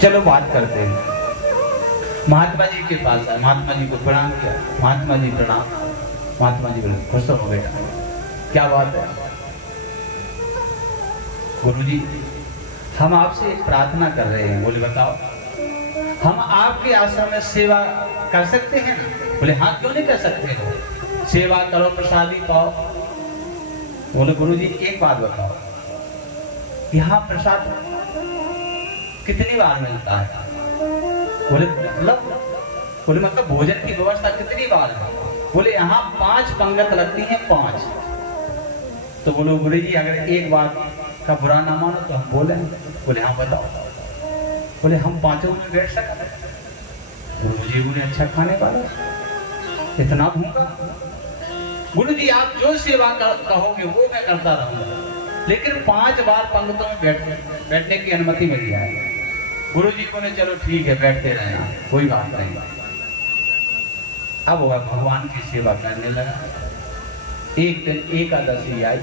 चलो बात करते हैं। महात्मा जी के पास आए, महात्मा जी को प्रणाम किया। महात्मा जी प्रणाम। महात्मा जी बोले खुश हो बेटा, क्या बात है? गुरुजी हम आपसे एक प्रार्थना कर रहे हैं। बोले बताओ। हम आपके आश्रम में सेवा कर सकते हैं ना? बोले हाँ, क्यों नहीं कर सकते हो, सेवा करो, प्रसादी पाओ। बोले गुरुजी एक बात बताओ, यहाँ प्रसाद कितनी बार मिलता है? बोले मतलब भोजन की व्यवस्था कितनी बार है? बोले यहाँ 5 पंगत लगती हैं, 5। तो बोलो गुरुजी अगर एक बात का बुरा ना मानो तो हम बोले। बोले हाँ बताओ। बोले हम 5 में बैठ सकते? गुरुजी बोले अच्छा खाने वाला, इतना भूखा? गुरुजी आप जो सेवा कहोगे वो मैं करता रहूंगा, लेकिन 5 बार पंक्तों में बैठने की अनुमति मिल जाए। गुरुजी बोले चलो ठीक है, बैठते रहना, कोई बात नहीं। अब वह भगवान की सेवा करने लगा। एक दिन एकादशी आई।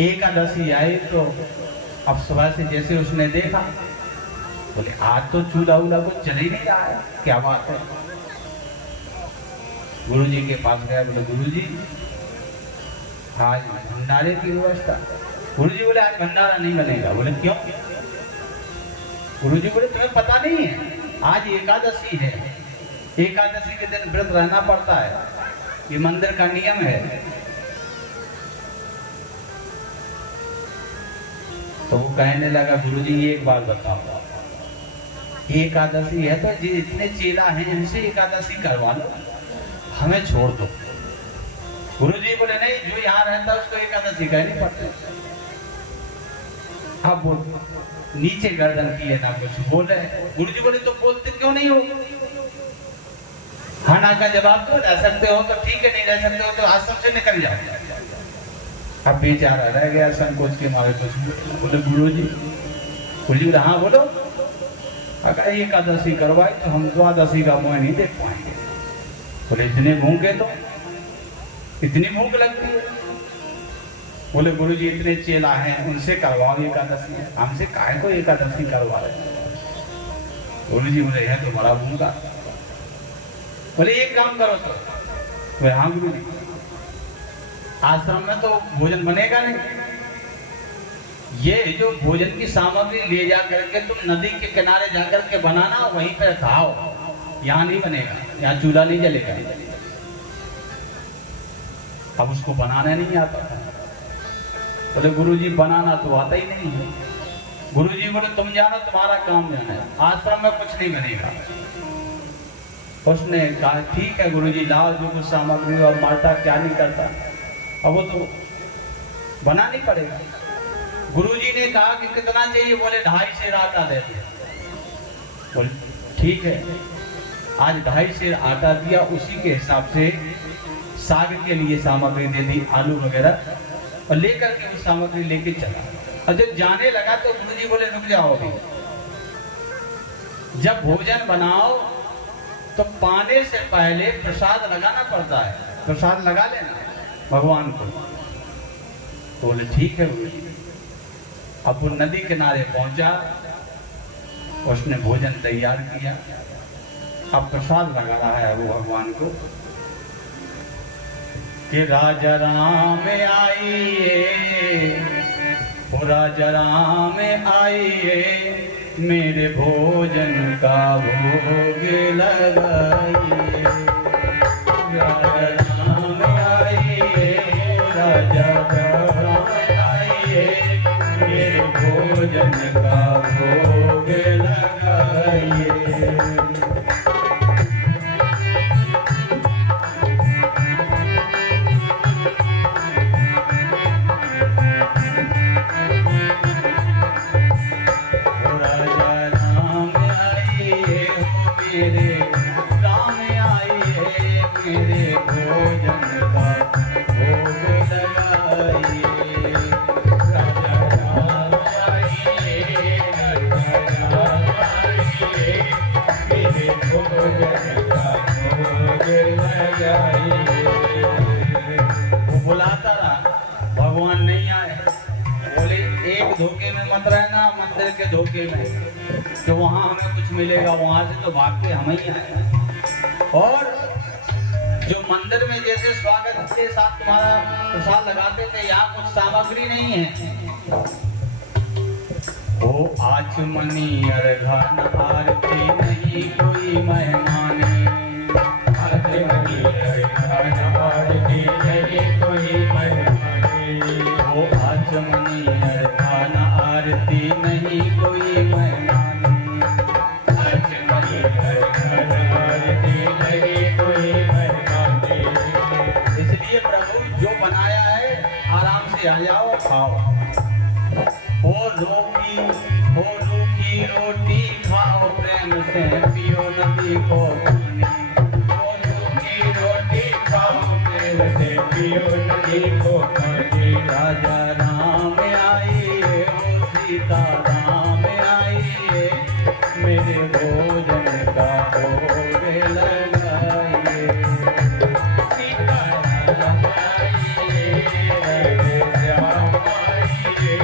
एकादशी आई तो अब सुबह से जैसे उसने देखा, बोले आज तो चूल्हा उला कुछ चल ही नहीं रहा है, क्या बात है? गुरुजी के पास गया। बोले गुरुजी आज भंडारे की व्यवस्था। गुरुजी बोले आज भंडारा नहीं बनेगा। बोले क्यों? गुरुजी बोले तुम्हें पता नहीं है, आज एकादशी है, एकादशी के दिन व्रत रहना पड़ता है, ये मंदिर का नियम है। तो वो कहने लगा गुरुजी एक बात बताओ, एकादशी है तो जितने चेला हैं इनसे एकादशी करवा लो, हमें छोड़ दो। गुरुजी बोले नहीं, जो यहाँ रहता है उसको एकादशी कहनी पड़ती है। अब वो नीचे गर्दन किए ना कुछ बोले। गुरुजी बोले तो बोलते क्यों नहीं हो? हाँ ना का जवाब दो, रह सकते हो तो ठीक है, नहीं रह सकते हो तो आश्रम से निकल जाओ। अब बेचारा रह गया संकोच के मारे। कुछ बोले गुरुजी बोले हाँ बोलो। अगर एकादशी करवाई तो हम द्वादशी का मुँह नहीं देख पाएंगे। बोले इतने भूखे, तो इतनी भूख लगती है? बोले गुरुजी इतने चेला हैं उनसे करवाओ एकादशी, हमसे काहे को एकादशी करवा रहे? गुरुजी बोले है तो बड़ा भूखा। बोले एक काम करो तो। बोले हाँ गुरुजी। आश्रम में तो भोजन बनेगा नहीं, ये जो भोजन की सामग्री ले जा करके तुम नदी के किनारे जाकर के बनाना, वहीं पर खाओ, यहाँ नहीं बनेगा, यहाँ चूल्हा नहीं जलेगा। अब उसको बनाना नहीं आता। बोले गुरुजी बनाना तो आता ही नहीं है। गुरुजी बोले तुम जानो, तुम्हारा काम जाना है, आश्रम में कुछ नहीं बनेगा। उसने कहा ठीक है गुरुजी लाओ जो कुछ सामग्री, और मारता क्या नहीं करता, अब वो तो बनानी पड़ेगा। गुरुजी ने कहा कि कितना चाहिए? बोले 2.5 सेर आटा दे दे। बोले ठीक है, आज 2.5 सेर आटा दिया, उसी के हिसाब से साग के लिए सामग्री दे दी, आलू वगैरह, और लेकर के वो सामग्री लेके चला। और जब जाने लगा तो गुरुजी बोले रुक जाओ अभी, जब भोजन बनाओ तो पाने से पहले प्रसाद लगाना पड़ता है, प्रसाद लगा लेना भगवान को। तो बोले ठीक है। अब वो नदी किनारे पहुंचा, उसने भोजन तैयार किया, अब प्रसाद लगा रहा है वो भगवान को कि राजा राम आइए, ओ राजा राम आइए, मेरे भोजन का भोग लगाइए। राजा राम आइए, राजा राम आइए, मेरे भोजन का भोग लगाइए। राजा राम आइए, राजा राम आइए, रहना मंदिर के धोखे में कि वहां हमें कुछ मिलेगा, वहां से तो भाग के हम ही आए। और जो मंदिर में जैसे स्वागत के साथ तुम्हारा प्रसाद लगाते थे, यहाँ कुछ सामग्री नहीं है। ओ आचमनी अर्घन आरती नहीं कोई मेहमानी, आचमनी अर्घन आरती नहीं कोई मेहमानी, ओ आचमनी अर्घन आरती नहीं कोई मेहमानी, आचमनी अर्घन आरती नहीं कोई मेहमानी। इसलिए प्रभु जो बनाया है आराम से आ जाओ खाओ। ओ रूखी रोटी खाओ प्रेम से पियो नदी को पानी, ओ रूखी रोटी खाओ प्रेम से पियो नदी को पानी। राजा राम आइए, ओ सीता राम आइए, मेरे भोजन का भोग लगाइए। सीता राम आइए, राम आइए,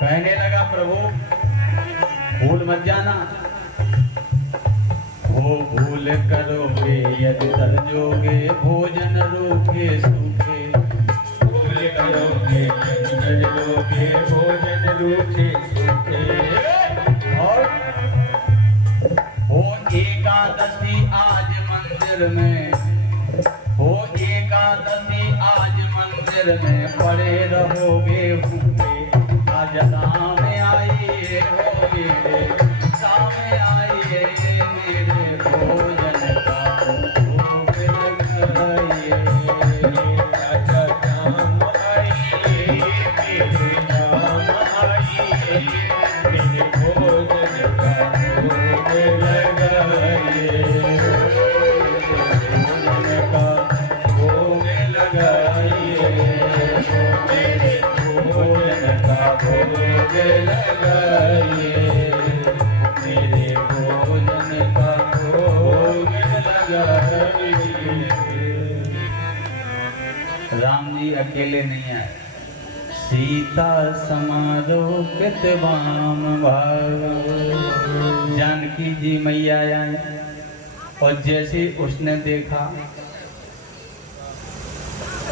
कहने लगा प्रभु भूल मत जाना, वो भूल करोगे यदि तर्जोगे भोजन रूखे सूखे, भूल करोगे यदि तर्जोगे भोजन रूखे सूखे। और हो एकादशी आज मंदिर में, हो एकादशी आज मंदिर में पड़े रहोगे भूखे। आज राम आइए हो मेरे शाम आइए, मेरे भोजन का भोग लगाइए। आज राम आइए, मेरे राम आइए, मेरे भोजन का भोग लगाइए। भोजन का भोग लगाइए, मेरे भोजन का भोग लगाइए, मेरे भोजन का भोग लगाइए। राम जी अकेले नहीं आए, सीता समारोपित वाम भाग, जानकी जी मैया आए। और जैसे उसने देखा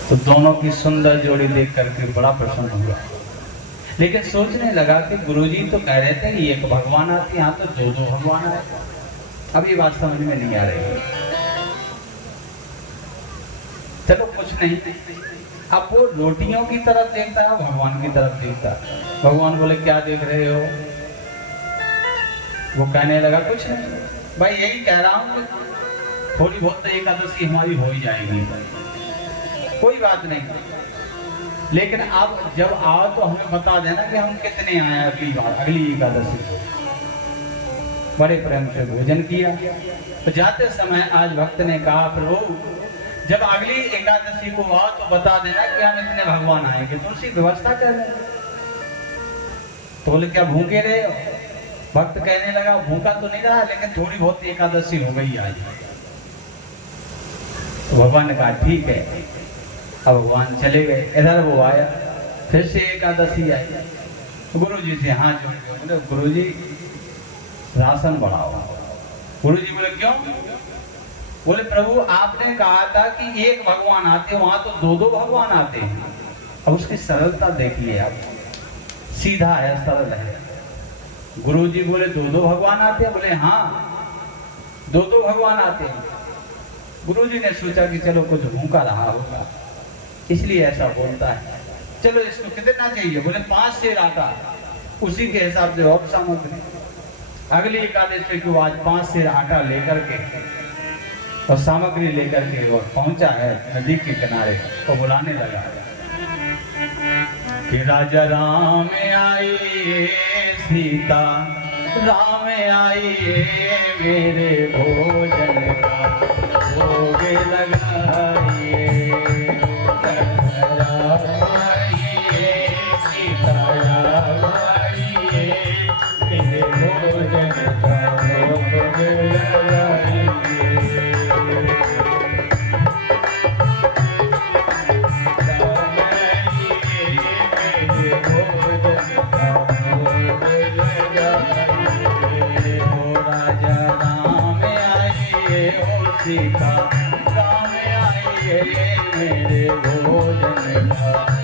तो दोनों की सुंदर जोड़ी देख करके बड़ा प्रसन्न हुआ, लेकिन सोचने लगा कि गुरुजी तो कह रहे थे कि एक भगवान आते, यहाँ तो दो दो भगवान आए। अब ये बात समझ में नहीं आ रही। चलो कुछ नहीं, अब वो रोटियों की तरफ देखता है, भगवान की तरफ देखता है। भगवान बोले क्या देख रहे हो? वो कहने लगा कुछ नहीं भाई, यही कह रहा हूँ कि थोड़ी बहुत तो एकादशी हमारी हो ही जाएगी, कोई बात नहीं, लेकिन अब जब आओ तो हमें बता देना कि हम कितने आए अगली बार, अगली एकादशी को। बड़े प्रेम से भोजन किया। तो जाते समय आज भक्त ने कहा प्रभु जब अगली एकादशी को आओ तो बता देना कि हम इतने भगवान आएंगे, तो उसकी व्यवस्था कर लें। तो बोले क्या भूखे रहे हो? भक्त कहने लगा भूखा तो नहीं रहा, लेकिन थोड़ी बहुत एकादशी हो गई आज। तो भगवान ने कहा ठीक है। अब भगवान चले गए, इधर वो आया, फिर से एकादशी आई। गुरु जी से हाथ जोड़ के बोले गुरु जी राशन बढ़ाओ। गुरु जी बोले क्यों? बोले प्रभु आपने कहा था कि एक भगवान आते, वहां तो दो दो भगवान आते हैं। अब उसकी सरलता देखिए आप, सीधा है, सरल है। गुरु जी बोले दो दो भगवान आते हैं? बोले हाँ दो दो भगवान आते हैं। गुरु जी ने सोचा कि चलो कुछ भूखा रहा होगा, इसलिए ऐसा बोलता है। चलो इसको कितना चाहिए? बोले 5 सेर आटा। उसी के हिसाब से और सामग्री। अगली एकादशी को आज 5 सेर आटा लेकर के और सामग्री लेकर के और पहुंचा है नदी के किनारे तो बुलाने लगा कि राजा राम आइए, सीता राम आइए, मेरे भोजन का भोग लगाइए। राम आइए, सीता राम आइए, मेरे भोजन का भोग लगाइए। सीता राम आइए, मेरे भोजन का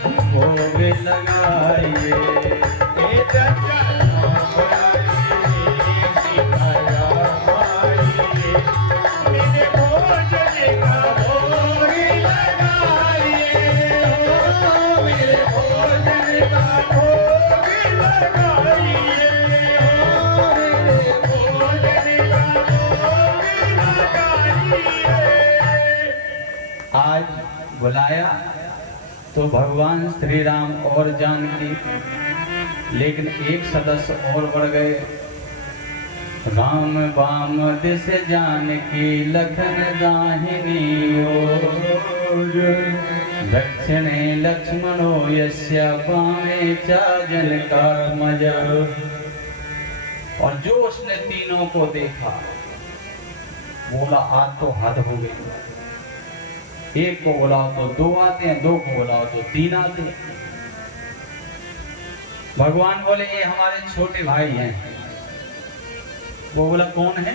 भोग लगाइए। सीता राम आइए, मेरे भोजन का भोग लगाइए। मेरे भोजन का भोग लगाइए। आज बुलाया तो भगवान श्री राम और जानकी, लेकिन एक सदस्य और बढ़ गए। राम बाम दिस जानकी, लखन दाहिनी ओर, दक्षिणे लक्ष्मणो यस्य, बामे च जनकात्मज। और जो उसने तीनों को देखा बोला आज तो हद हो गई। एक को बुलाओ तो 2 आते हैं, 2 को बुलाओ तो 3 आते हैं। भगवान बोले ये हमारे छोटे भाई हैं। वो बोला कौन है?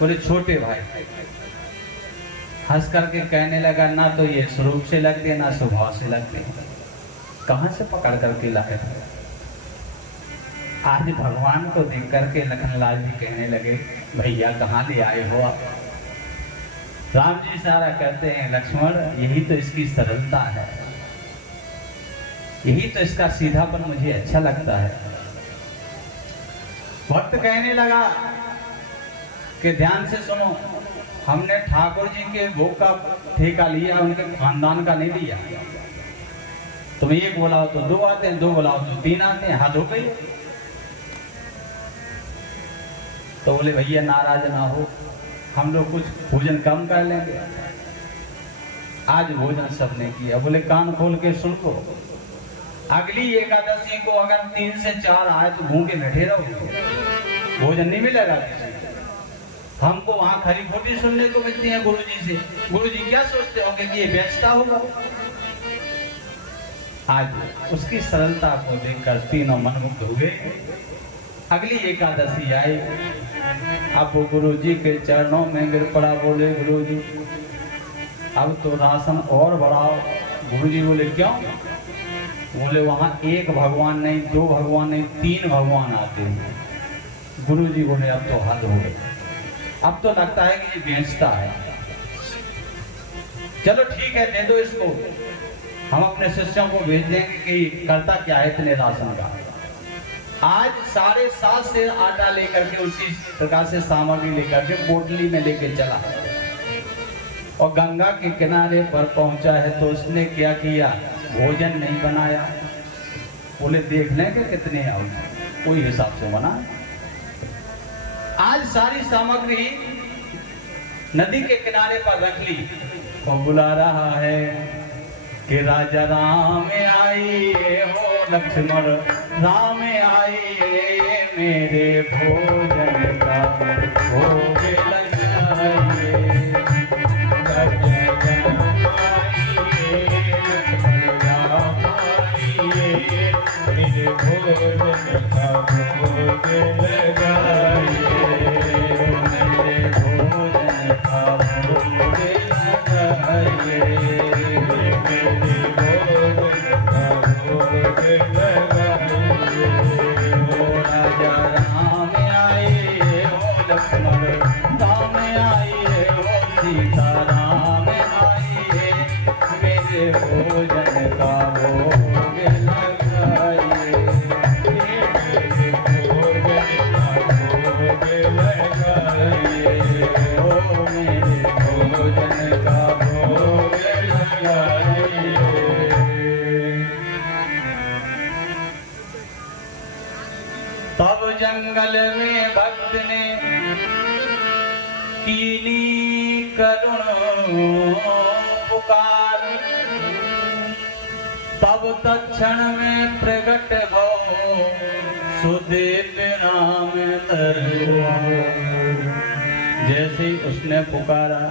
बोले छोटे भाई। हंस करके कहने लगा ना तो ये स्वरूप से लगते ना स्वभाव से लगते, कहां से पकड़ करके लाए? आज भगवान को देख करके लखनलाल जी कहने लगे भैया कहाँ ले आए हो आप? राम जी सारा कहते हैं लक्ष्मण यही तो इसकी सरलता है, यही तो इसका सीधापन मुझे अच्छा लगता है। भक्त कहने लगा कि ध्यान से सुनो, हमने ठाकुर जी के भोग का ठेका लिया, उनके खानदान का नहीं लिया। तुम एक बुलाओ तो 2 आते हैं, 2 बुलाओ तो 3 आते हैं, हद हो गई। तो बोले भैया नाराज ना हो, हम लोग कुछ भोजन कम कर लेंगे। आज भोजन सबने किया। बोले कान खोल के सुन लो, अगली एकादशी को अगर 3 से 4 आए तो भूखे बैठे रहो, भोजन नहीं मिलेगा किसी को। हमको वहां खरी खोटी सुनने को मिलती है गुरु जी से। गुरु जी क्या सोचते होंगे कि ये बेचता होगा? आज उसकी सरलता को देखकर तीनों मनमुग्ध हुए। अगली एकादशी आई, अब वो गुरु जी के चरणों में गिर पड़ा। बोले गुरु जी अब तो राशन और बढ़ाओ। गुरु जी बोले क्यों? बोले वहां 1 भगवान नहीं, 2 भगवान नहीं, 3 भगवान आते हैं। गुरु जी बोले अब तो हद हो गई, अब तो लगता है कि ये बेचता है। चलो ठीक है दे दो इसको, हम अपने शिष्यों को भेज देंगे कि करता क्या है इतने राशन का। आज 7.5 सेर आटा लेकर के उसी प्रकार से सामग्री लेकर के पोटली में लेके चला और गंगा के किनारे पर पहुंचा है। तो उसने क्या किया? भोजन नहीं बनाया। बोले देख लें कि कितने आओ, कोई हिसाब से बना। आज सारी सामग्री नदी के किनारे पर रख ली और बुला रहा है कि राजा राम आइए हो, लक्ष्मण राम आइए, मेरे भोजन का भोग लगाइए। राजा राम आइए, लक्ष्मण राम आइए, मेरे भोजन का भोग लगाइए। मेरे भोजन का भोग लगाइए। राजा राम आइए हो, लक्ष्मण राम आइए हो, सीता राम आइए, मेरे भोजन का भोग जंगल में भक्त ने कीनी करुण पुकार, तब तत्क्षण में प्रगट भव सुदेव नाम तरुआ। जैसे ही उसने पुकारा,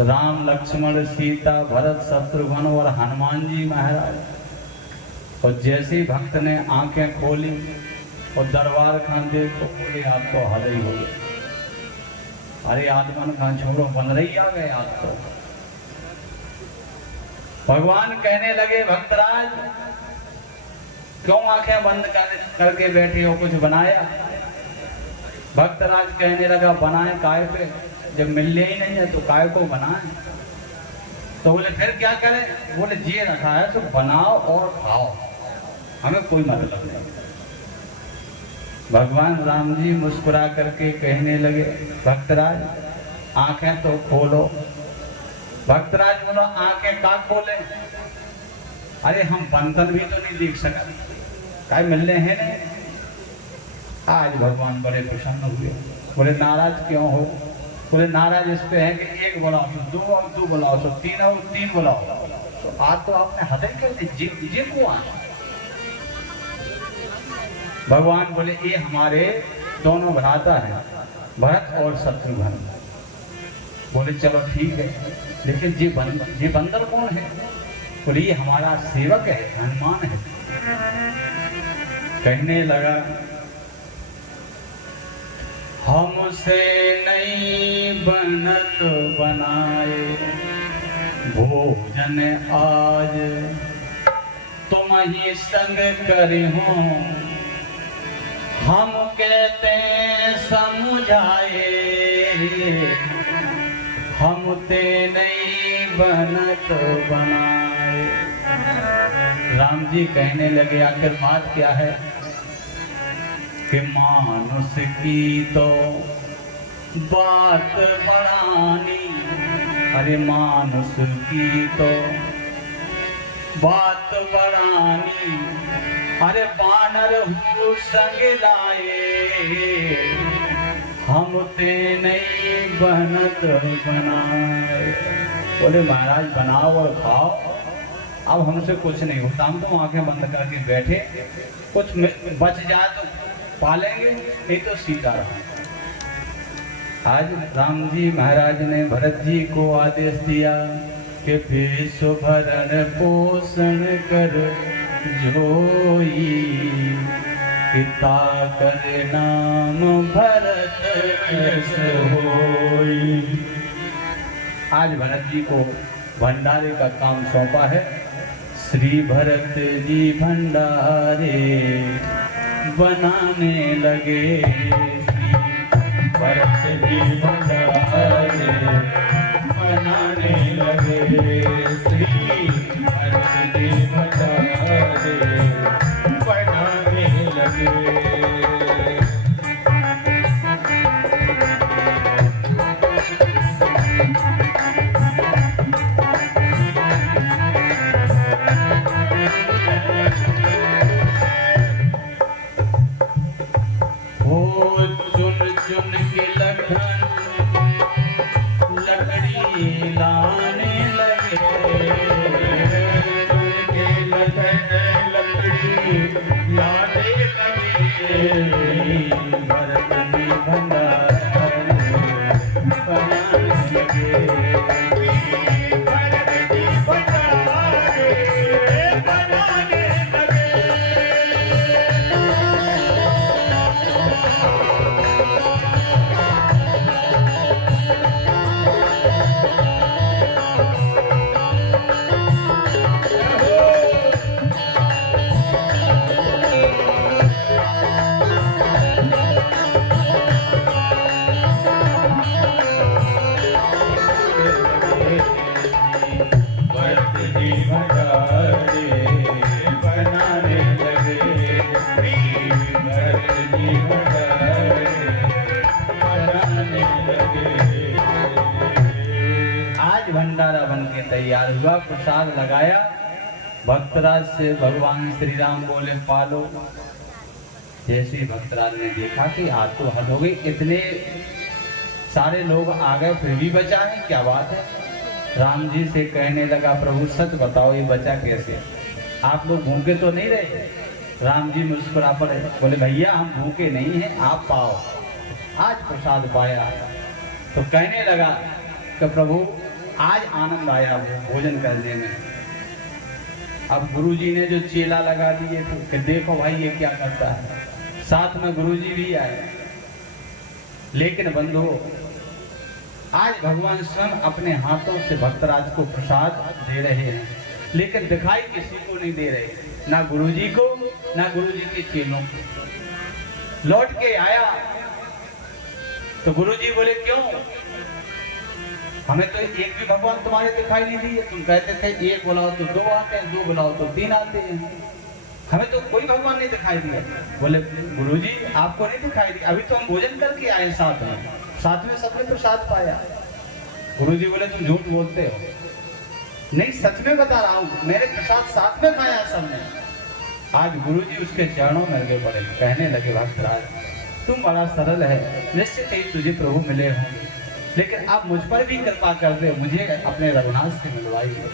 राम लक्ष्मण सीता भरत शत्रुघ्न और हनुमान जी महाराज, और जैसे ही भक्त ने आंखें खोली और दरबार खान देखो, बोले आप तो हद ही हो गए। अरे आत्मन खान छोड़ो, बन रही आ गए आप तो। भगवान कहने लगे भक्तराज क्यों आंखें बंद करके बैठे हो, कुछ बनाया? भक्तराज कहने लगा बनाए काय पे, जब मिलने ही नहीं है तो काय को बनाए। तो बोले फिर क्या करें? बोले जी रखा है तो बनाओ और खाओ, हमें कोई मतलब नहीं। भगवान राम जी मुस्कुरा करके कहने लगे भक्तराज आंखें तो खोलो। भक्तराज बोलो आंखें का खोले? अरे हम बंधन भी तो नहीं देख सकते, काय मिलने हैं नहीं। आज भगवान बड़े प्रसन्न हुए, बोले नाराज क्यों हो? बोले नाराज इस पे है कि एक बुलाओ तो दो, और दो बुलाओ तो तीन, और तीन बुलाओ तो आज तो आपने हद ही कर दी, जी को आए। भगवान बोले ये हमारे दोनों भ्राता हैं, भरत और शत्रुघ्न। बोले चलो ठीक है, लेकिन ये बंदर कौन है? बोले ये हमारा सेवक है, हनुमान है। कहने लगा हमसे नहीं बनत बनाए भोजन आज, तुम ही संग करे हो हम कहते समझाए, हम ते नहीं बनत बनाए। राम जी कहने लगे आखिर बात क्या है? कि मानुष की तो बात बढ़ानी, अरे मानुष की तो बात बढ़ानी, अरे बानर हूँ संग लाए, हम ते नहीं बनत बनाए। बोले महाराज बनाओ और खाओ, अब हमसे कुछ नहीं होता, हम तो आंखें बंद करके बैठे, कुछ बच जाए तो पालेंगे, नहीं तो सीता रहा। आज राम जी महाराज ने भरत जी को आदेश दिया कि विश्व भरण पोषण कर जोई, पिता कर नाम भरत होई। आज भरत जी को भंडारे का काम सौंपा है। श्री भरत जी भंडारे बनाने लगे, भरत जी भंडारे बनाने लगे, श्री भरत जी भंडारे बनाने लगे। तैयार हुआ, प्रसाद लगाया। भक्तराज से भगवान श्री राम बोले पालो, जैसे भक्तराज ने देखा कि आज तो हद हो गई, इतने सारे लोग आ गए फिर भी बचा है, क्या बात है। राम जी से कहने लगा, प्रभु सच बताओ ये बचा कैसे, आप लोग भूखे तो नहीं रहे। राम जी मुस्कुरा पड़े, बोले भैया हम भूखे नहीं हैं, आप पाओ, आज प्रसाद पाया। तो कहने लगा कि प्रभु आज आनंद आया भोजन करने में। अब गुरुजी ने जो चेला लगा दिए थे कि देखो भाई ये क्या करता है, साथ में गुरुजी भी आए। लेकिन बंधुओं, आज भगवान स्वयं अपने हाथों से भक्तराज को प्रसाद दे रहे हैं, लेकिन दिखाई किसी को नहीं दे रहे, ना गुरुजी को ना गुरुजी के चेलों को। लौट के आया तो गुरुजी बोले क्यों, हमें तो एक भी भगवान तुम्हारे दिखाई नहीं दिए, तुम कहते थे एक बुलाओ तो दो आते हैं, दो बुलाओ तो तीन आते हैं, हमें तो कोई भगवान नहीं दिखाई दिया। बोले गुरुजी आपको नहीं दिखाई दिया, अभी तो हम भोजन करके आए साथ में सबने प्रसाद पाया। गुरुजी बोले तुम झूठ बोलते हो, नहीं सच में बता रहा हूँ, मेरे प्रसाद साथ में खाया सबने। आज गुरुजी उसके चरणों में लगे पड़े, कहने लगे भक्तराज तुम बड़ा सरल है, निश्चित ही तुझे प्रभु मिले होंगे, लेकिन आप मुझ पर भी कृपा कर दे, मुझे अपने रघुनाथ से मिलवाइए।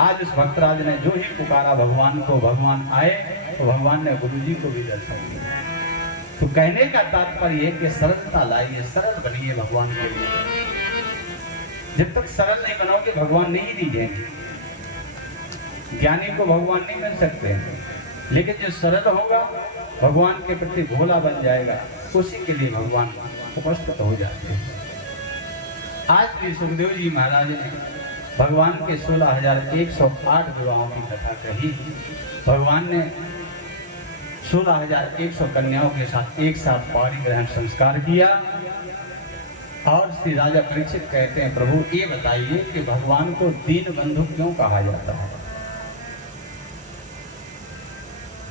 आज उस भक्तराज ने जो ही पुकारा भगवान को, भगवान आए तो भगवान ने गुरुजी को भी दर्शन दिया। तो कहने का तात्पर्य कि सरलता लाइए, सरल बनिए भगवान के लिए। जब तक सरल नहीं बनाओगे भगवान नहीं दीजिएंगे। ज्ञानी को भगवान नहीं मिल सकते, लेकिन जो सरल होगा भगवान के प्रति भोला बन जाएगा, उसी के लिए भगवान उपस्थित हो जाते हैं। आज भी सुखदेव जी महाराज ने भगवान के 16,108 विवाहों की कथा कही। भगवान ने 16,100 कन्याओं के साथ एक साथ पाणी ग्रहण संस्कार किया। और श्री राजा परीक्षित कहते हैं, प्रभु ये बताइए कि भगवान को दीन बंधु क्यों कहा जाता है।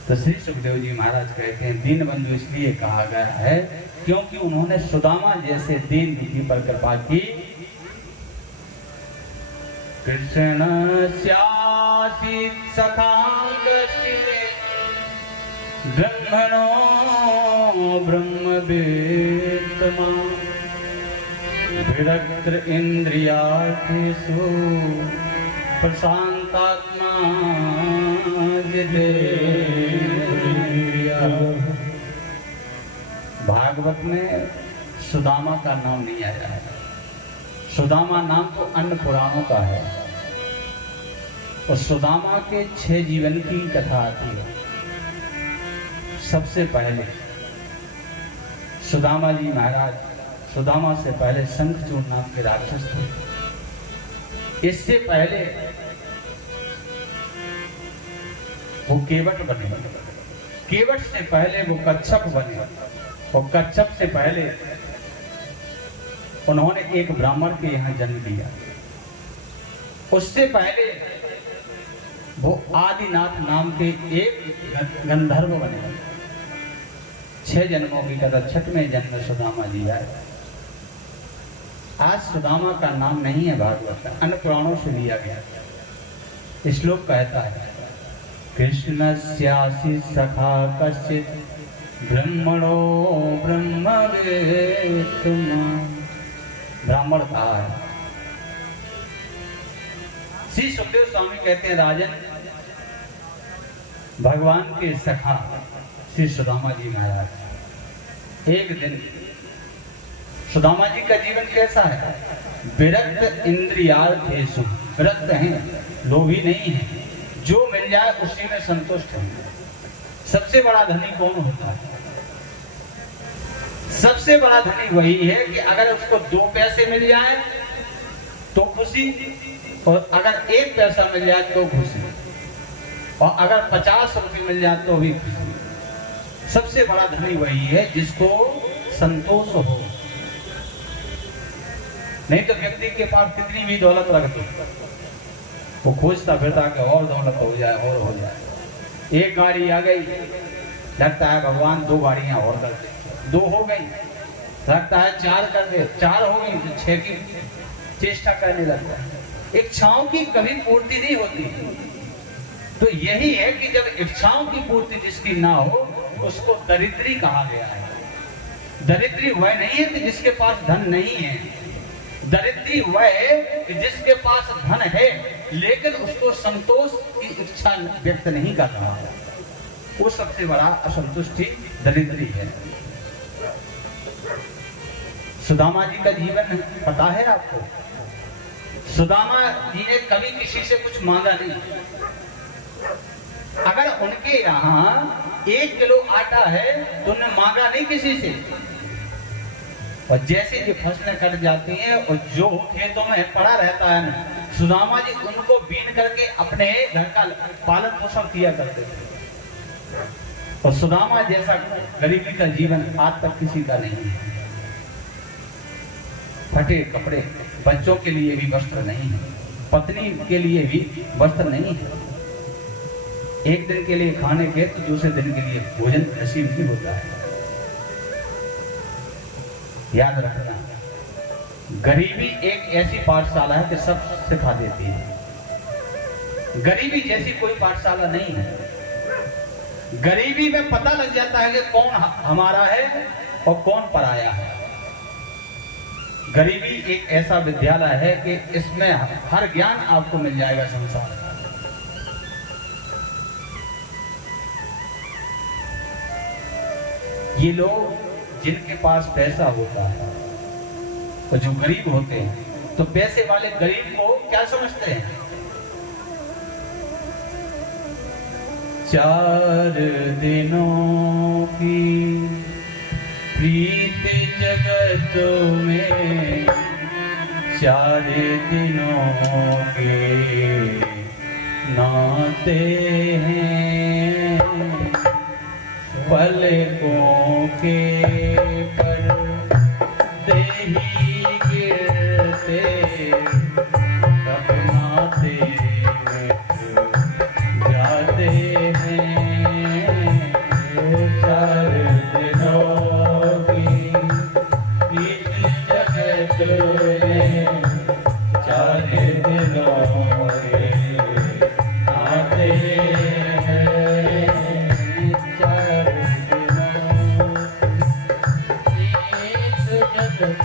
तो श्री सुखदेव जी महाराज कहते हैं दीन बंधु इसलिए कहा गया है क्योंकि उन्होंने सुदामा जैसे दीन दुखी पर कृपा की। कृष्ण स्यासीत सखांगस्थिते ब्रह्मणो ब्रह्मवेत्तमा विरक्त इंद्रियार्थेषु प्रशांतात्मा भागवत में सुदामा का नाम नहीं आया है। सुदामा नाम तो अन्य पुराणों का है और सुदामा के 6 जीवन की कथा आती है। सबसे पहले सुदामा जी महाराज, सुदामा से पहले शंखचूड़ नाम के राक्षस थे। इससे पहले वो केवट बने, केवट से पहले वो कच्छप बने और कच्छप से पहले उन्होंने एक ब्राह्मण के यहाँ जन्म लिया। उससे पहले वो आदिनाथ नाम के एक गंधर्व बने। 6 जन्मों की कथा, 6वें जन्म सुदामा जी आए। आज सुदामा का नाम नहीं है भागवत में, अन्य पुराणों से लिया गया। श्लोक कहता है कृष्णस्यासि सखा कश्चित् ब्रह्मणो ब्रह्मवेत्तमा। ब्राह्मण कहा है। श्री सुखदेव स्वामी कहते हैं राजन, भगवान के सखा श्री सुदामा जी महाराज। एक दिन सुदामा जी का जीवन कैसा है, विरक्त इंद्रियार्थेषु, विरक्त हैं, लोभी नहीं है, जो मिल जाए उसी में संतुष्ट है। सबसे बड़ा धनी कौन होता है? सबसे बड़ा धनी वही है कि अगर उसको 2 पैसे मिल जाए तो खुशी, और अगर 1 पैसा मिल जाए तो खुशी, और अगर 50 रुपये मिल जाए तो भी खुशी। सबसे बड़ा धनी वही है जिसको संतोष हो। नहीं तो व्यक्ति के पास कितनी भी दौलत रख दो, वो खोजता फिरता कि और दौलत हो जाए और हो जाए। एक गाड़ी आ गई, लगता है भगवान 2 गाड़ियां और कर दे, 2 हो गई, लगता है 4 कर दे, 4 हो गई तो 6 की चेष्टा करने लगता है। इच्छाओं की कभी पूर्ति नहीं होती। तो यही है कि जब इच्छाओं की पूर्ति जिसकी ना हो उसको दरिद्री कहा गया है। दरिद्री वह नहीं है कि जिसके पास धन नहीं है, दरिद्री वह है कि जिसके पास धन है लेकिन उसको संतोष की इच्छा व्यक्त नहीं कर रहा है, वो सबसे बड़ा असंतुष्टि दरिद्री है। सुदामा जी का जीवन पता है आपको? सुदामा जी ने कभी किसी से कुछ मांगा नहीं। अगर उनके यहाँ 1 किलो आटा है तो उन्हें मांगा नहीं किसी से। और जैसे ये फसलें कट जाती हैं और जो खेतों में पड़ा रहता है ना, सुदामा जी उनको बीन करके अपने घर का पालन पोषण किया करते थे। और सुदामा जैसा गरीबी का जीवन आज तक किसी का नहीं है। फटे कपड़े, बच्चों के लिए भी वस्त्र नहीं है, पत्नी के लिए भी वस्त्र नहीं है। एक दिन के लिए खाने के तो दूसरे दिन के लिए भोजन नसीब नहीं होता है। याद रखना, गरीबी एक ऐसी पाठशाला है कि सब सिखा देती है। गरीबी जैसी कोई पाठशाला नहीं है। गरीबी में पता लग जाता है कि कौन हमारा है और कौन पराया है। गरीबी एक ऐसा विद्यालय है कि इसमें हर ज्ञान आपको मिल जाएगा संसार का। ये लोग जिनके पास पैसा होता है और जो गरीब होते हैं, तो पैसे वाले गरीब को क्या समझते हैं? 4 दिनों की प्रीत जगत में, 4 दिनों के नाते हैं, पलकों के पर ही गिरते, तब नाते जाते हैं। 4 दिनों की प्रीत जगत में, 4 दिनों के नाते हैं। 4 दिनों प्रीत जगत।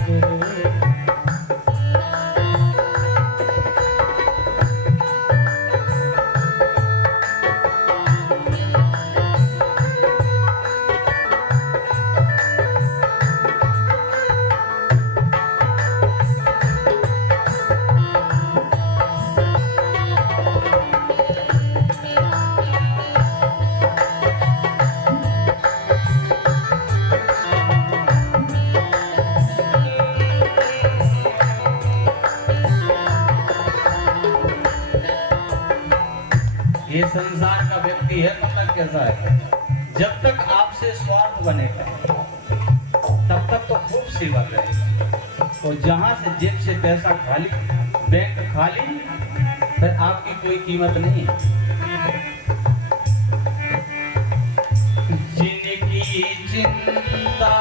ये संसार का व्यक्ति है, मतलब कैसा है? जब तक आपसे स्वार्थ बनेगा तब तक तो खूब सेवा करेगा, और जहां से जेब से पैसा खाली, बैंक खाली, फिर आपकी कोई कीमत नहीं है। जिनकी चिंता